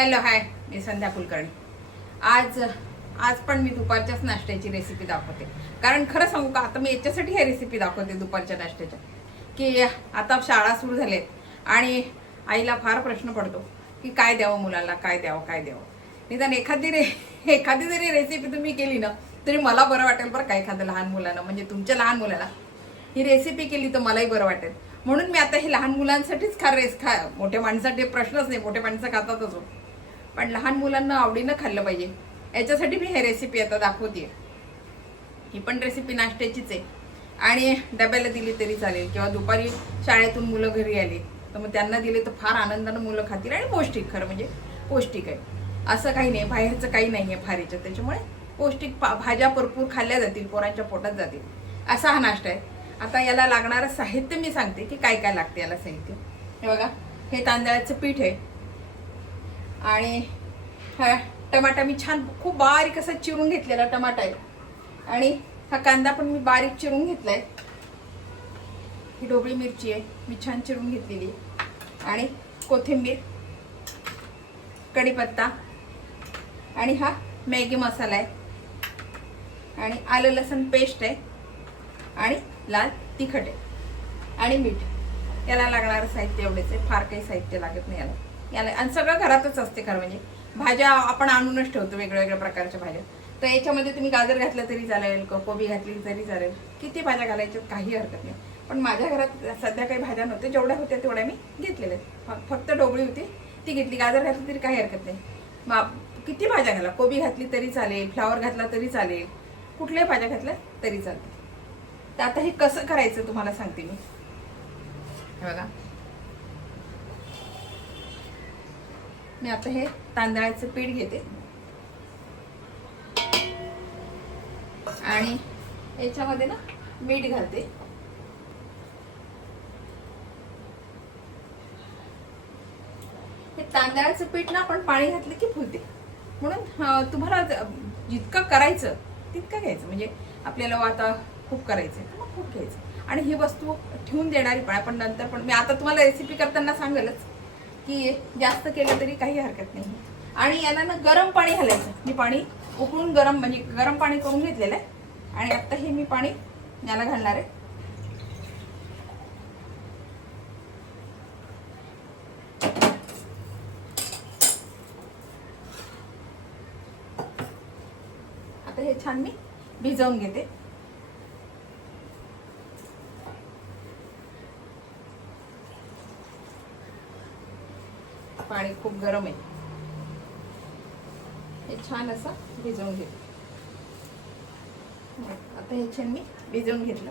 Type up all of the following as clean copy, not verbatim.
Hello hi, मी संध्या कुलकर्णी. आज पण मी दुपारच्याच नाश्त्याची रेसिपी दाखवते. कारण खरं सांगू का, आता मी याच्यासाठी ही रेसिपी दाखवते दुपारच्या नाश्त्याच्या, की आता शाळा सुरू झालेत आणि आईला फार प्रश्न पडतो की काय द्यावं मुलाला, काय द्यावं. निदान एखादी जरी रेसिपी तुम्ही केली ना तरी मला बरं वाटेल बरं का. एखाद्या लहान मुलांना, म्हणजे तुमच्या लहान मुलाला ही रेसिपी केली तर मलाही बरं वाटेल. म्हणून मी आता हे लहान मुलांसाठीच मोठ्या माणसासाठी प्रश्नच नाही, मोठे माणसं खातातच हो, पण लहान मुलांना आवडीनं खाल्लं पाहिजे याच्यासाठी मी हे रेसिपी आता दाखवते. ही पण रेसिपी नाश्त्याचीच आहे आणि डब्याला दिली तरी चालेल, किंवा दुपारी शाळेतून मुलं घरी आली तर मग त्यांना दिले तर फार आनंदानं मुलं खातील. आणि पौष्टिक, खरं म्हणजे पौष्टिक आहे, असं काही नाही, बाहेरचं काही नाही आहे फारीचं. त्याच्यामुळे पौष्टिक भाज्या भरपूर खाल्ल्या जातील, पोरांच्या पोटात जातील, असा हा नाश्ता आहे. आता याला लागणारं साहित्य मी सांगते की काय काय लागते याला साहित्य. हे बघा, हे तांदळाचं पीठ आहे आणि हा टमाटा मी छान खूप बारीक असा चिरून घेतलेला टमाटा आहे. आणि हा कांदा पण मी बारीक चिरून घेतलाय. ही ढोबळी मिरची आहे, मी छान चिरून घेतलेली. आणि कोथिंबीर, कढीपत्ता, आणि हा मॅगी मसाला आहे, आणि आलं लसूण पेस्ट आहे, आणि लाल तिखट आहे, आणि मीठ. याला लागणारं साहित्य एवढेच आहे, फार काही साहित्य लागत नाही याला. आणि सगळं घरातच असते खरं म्हणजे. भाज्या आपण आणूनच ठेवतो, वेगळ्या प्रकारच्या भाज्या. तर याच्यामध्ये तुम्ही गाजर घातलं तरी चालेल, कोबी घातली तरी चालेल, किती भाज्या घालायच्यात काही हरकत नाही. पण माझ्या घरात सध्या काही भाज्या नव्हत्या, जेवढ्या होत्या तेवढ्या मी घेतलेल्या आहेत. फक्त ढोबळी होती ती घेतली, गाजर घातली तरी काही हरकत नाही. किती भाज्या घाला, कोबी घातली तरी चालेल, फ्लावर घातला तरी चालेल, कुठल्याही भाज्या घातल्या तरी चालते. तर आता हे कसं करायचं तुम्हाला सांगते मी. बघा, मी आता हे तांदळाचं पीठ घेते आणि याच्यामध्ये ना मीठ घालते. हे तांदळाचं पीठ ना आपण पाणी घातलं की फुलते, म्हणून तुम्हाला जितकं करायचं तितकं घ्यायचं. म्हणजे आपल्याला आता खूप करायचं तर मग खूप घ्यायचं. आणि ही वस्तू ठेवून देणारी पण आपण नंतर पण, मी आता तुम्हाला रेसिपी करताना सांगेलच की जास्त केलं तरी काही हरकत नाही. आणि याला ना गरम पाणी घालायचं. मी पाणी उकळून म्हणजे गरम पाणी करून घेतलेलं आहे. आणि आता हे मी पाणी याला घालणार आहे. आता हे छान मी भिजवून घेते. पाणी खूप गरम आहे, हे छान असं भिजवून घेते. आता हे छान मी भिजवून घेतलं.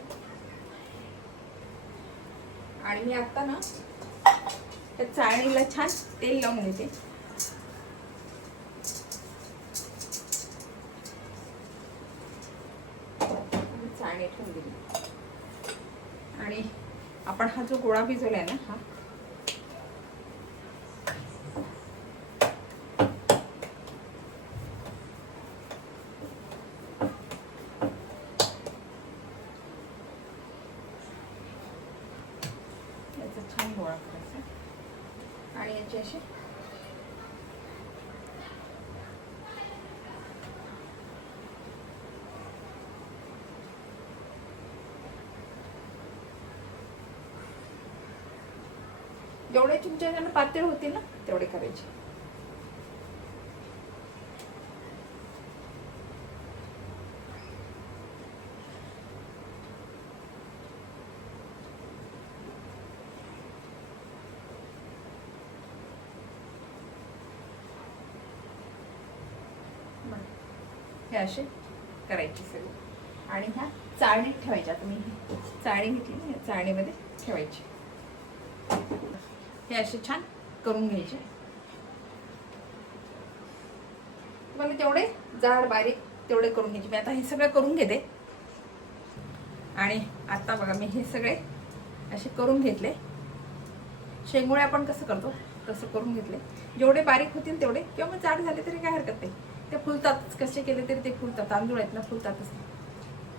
आणि मी आता ना त्या चाळणीला छान तेल लावून घेते. चाळणी ठेवून दिली. आणि आपण हा जो गोळा भिजवलाय ना, हा छान गोळा करायचा. आणि याचे असे जेवढे तुमच्या जण पातळ होतील ना तेवढे करायचे. हे असे करायचे सगळे. आणि ह्या चाळणीत ठेवायच्या. तुम्ही चाळणी घेतली ना, या चाळणीमध्ये ठेवायची. हे असे छान करून घ्यायचे. तुम्हाला तेवढे जाड बारीक तेवढे करून घ्यायचे. मी आता हे सगळं करून घेते. आणि आता बघा, मी हे सगळे असे करून घेतले. शेंगोळे आपण कसं करतो तसं करून घेतले. जेवढे बारीक होतील तेवढे, किंवा मग जाड झाले तरी काय हरकत नाही, ते फुलतातच. कसे केले तरी ते फुलतात. तांदूळ आहेत ना, फुलतातच.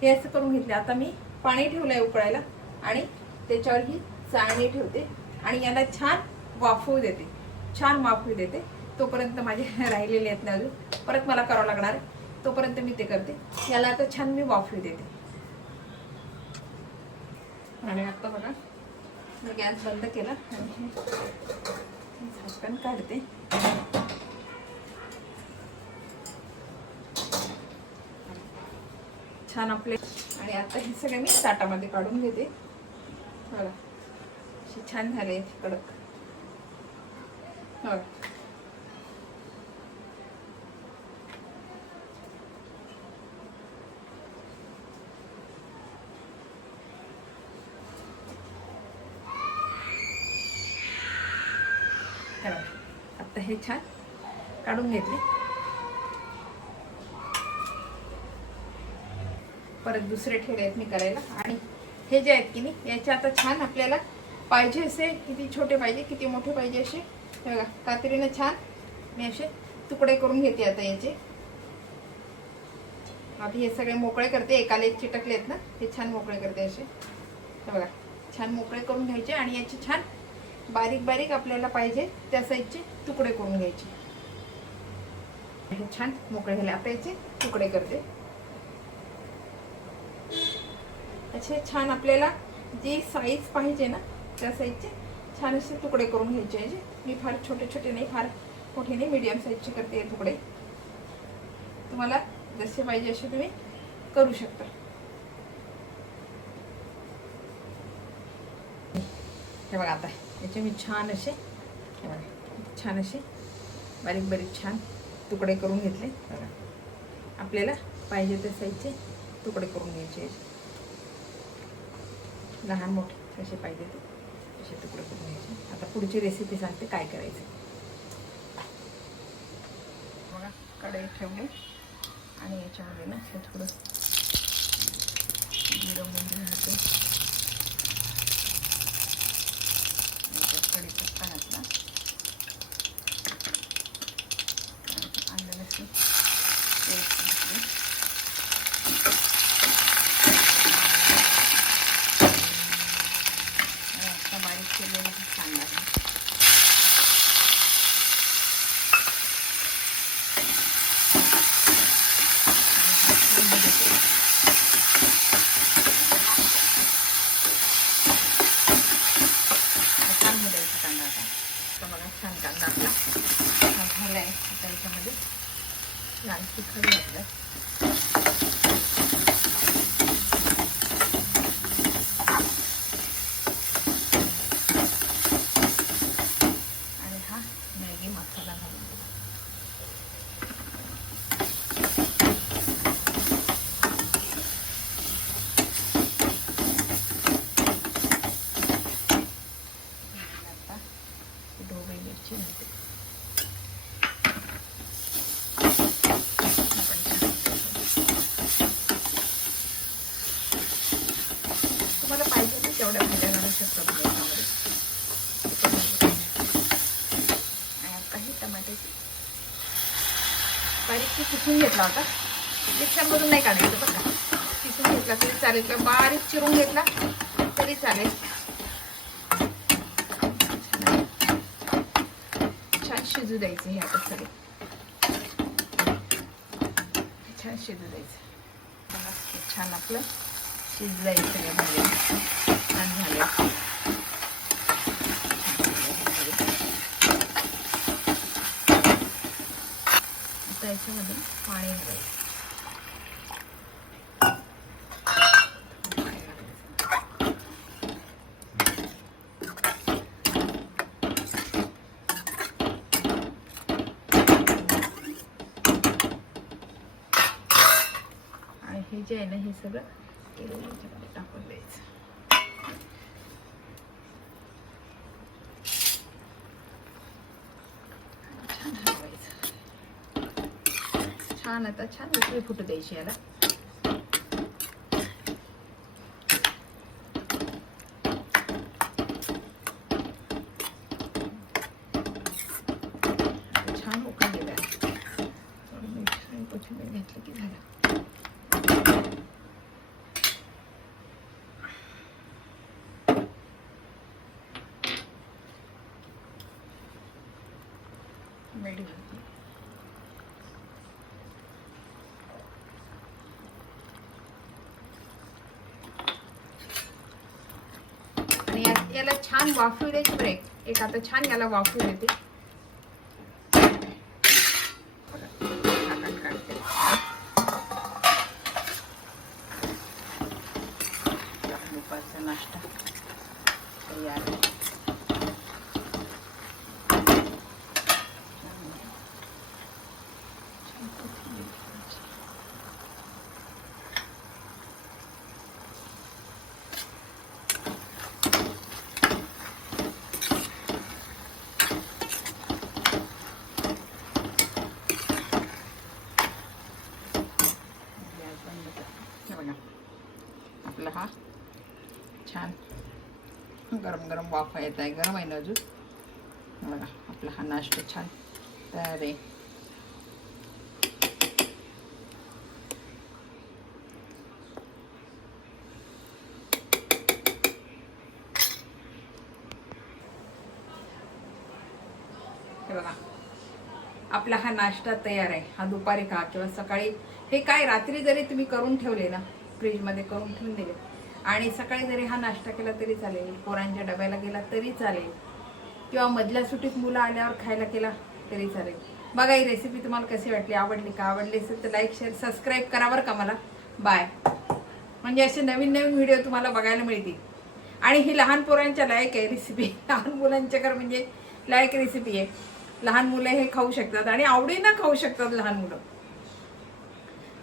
हे असं करून घेतले. आता मी पाणी ठेवलंय उकळायला आणि त्याच्यावर ही चाळणी ठेवते आणि याला छान वाफवू देते. तोपर्यंत माझे राहिलेले आहेत ना अजून, परत मला करावं लागणार आहे. तोपर्यंत मी ते करते. याला आता छान मी वाफू देते. आणि आता बघा मी गॅस बंद केला आणि झाकण काढते. छान आपले. आणि आता हे सगळे मी ताटामध्ये काढून घेते. बघा असे छान झाले कडक. बघा आता हे छान काढून घेतले. परत दुसरे ठेवले आहेत मी करायला. आणि हे जे आहेत की नाही याचे आता छान आपल्याला पाहिजे असे, किती छोटे पाहिजे किती मोठे पाहिजे असे बघा कात्रीने छान मी असे तुकडे करून घेते. आता याचे आता हे सगळे मोकळे करते. एकाला एक चिटकले आहेत ना ते छान मोकळे करते असे. बघा छान मोकळे करून घ्यायचे आणि याचे छान बारीक बारीक आपल्याला पाहिजे त्या साईजचे तुकडे करून घ्यायचे. हे छान मोकळे झाले. आता याचे तुकडे करते. असे छान आपल्याला जी साईज पाहिजे ना त्या साईजचे छान असे तुकडे करून घ्यायचे. मी फार छोटे छोटे नाही, फार मोठे नाही, मीडियम साईजचे करते हे तुकडे. तुम्हाला जसे पाहिजे असे तुम्ही करू शकता. हे बघा आता याचे मी छान असे छान असे बारीक बारीक छान तुकडे करून घेतले. बघा आपल्याला पाहिजे त्या साईजचे तुकडे करून घ्यायचे. लहान मोठे जसे पाहिजे ते असे तुकडे करून घ्यायचे. आता पुढची रेसिपी सांगते काय करायचं. बघा कढई ठेवली आणि याच्यामध्ये ना हे थोडं जिरं मोहरी घालते. कढीपत्ता घातला. आलं लसूण पेस्ट घातली. बारीक केलेला कांदा छान कांदा आपला झालाय. आता याच्यामध्ये लाल तिखट घातलं. आणि हा मॅगी मसाला घालून दिला. आता ढोबळी मिरची घालते. तुम्हाला पाहिजे तर तेवढ्या भाज्या घालू शकता तुम्ही याच्यामध्ये. आणि आता ही टमाट्याची बारीक किसून घेतला होता. मिक्सरमधून नाही काढायचं बरं का. किसून घेतला तरी चालेल किंवा बारीक चिरून घेतला तरी चालेल. छान शिजू द्यायचं. हे आता सगळे छान शिजू द्यायचं. छान आपलं शिजलंय सगळ्या भाज्या छान झाल्या. आता याच्यामध्ये पाणी घालायचं. आणि हे जे आहे ना हे सगळं याच्यामध्ये टाकून द्यायचं. छान हलवायचं. छान आता छान उकळी फुटू द्यायची याला. छान उकळलेलं आहे. थोडं मीठ आणि कोथिंबीर घातलं की झालं. मिडी आणि याला छान वाफू द्यायची ब्रेक. एक आता छान याला वाफू देते. दुपारचा नाश्ता तयार आहे. आपला हा छान गरम गरम वाफा येत आहे. गरम आहे ना अजून. बघा आपला हा नाश्ता छान तयार आहे. हे बघा आपला हा नाश्ता तयार आहे. हा दुपारी खा किंवा सकाळी. हे काय रात्री जरी तुम्ही करून ठेवले ना, फ्रीजमध्ये करून ठेवून दिले आणि सकाळी जरी हा नाश्ता केला तरी चालेल, पोरांच्या डब्याला गेला तरी चालेल, किंवा मधल्या सुट्टीत मुलं आल्यावर खायला केला तरी चालेल. बघा ही रेसिपी तुम्हाला कशी वाटली, आवडली का? आवडली असेल तर लाईक शेअर सबस्क्राईब करा बरं का मला. बाय. म्हणजे असे नवीन नवीन व्हिडिओ तुम्हाला बघायला मिळतील. आणि ही लहान पोरांच्या लायक आहे रेसिपी. लहान मुलांच्या म्हणजे लायक रेसिपी आहे. लहान मुलं हे खाऊ शकतात आणि आवडीनं खाऊ शकतात लहान मुलं.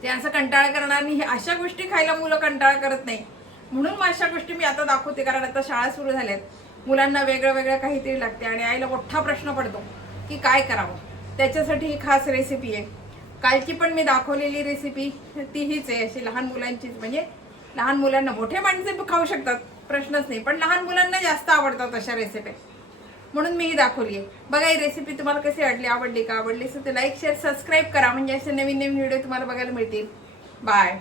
ते असं कंटाळा करणार नाही. अशा गोष्टी खायला मुलं कंटाळा करत नाही. म्हणून मग अशा गोष्टी मी आता दाखवते. कारण आता शाळा सुरू झाल्यात, मुलांना वेगळं वेगळं काहीतरी लागते आणि आईला मोठा प्रश्न पडतो की काय करावं. त्याच्यासाठी ही खास रेसिपी आहे. कालची पण मी दाखवलेली रेसिपी ती हीच आहे, अशी लहान मुलांचीच. म्हणजे लहान मुलांना, मोठे माणसे खाऊ शकतात प्रश्नच नाही, पण लहान मुलांना जास्त आवडतात अशा रेसिपी, म्हणून मी ही दाखवली आहे. बघा ही रेसिपी तुम्हाला कशी वाटली, आवडली का? आवडली असेल तर लाईक शेअर सबस्क्राईब करा. म्हणजे असे नवीन नवीन व्हिडिओ तुम्हाला बघायला मिळतील. बाय.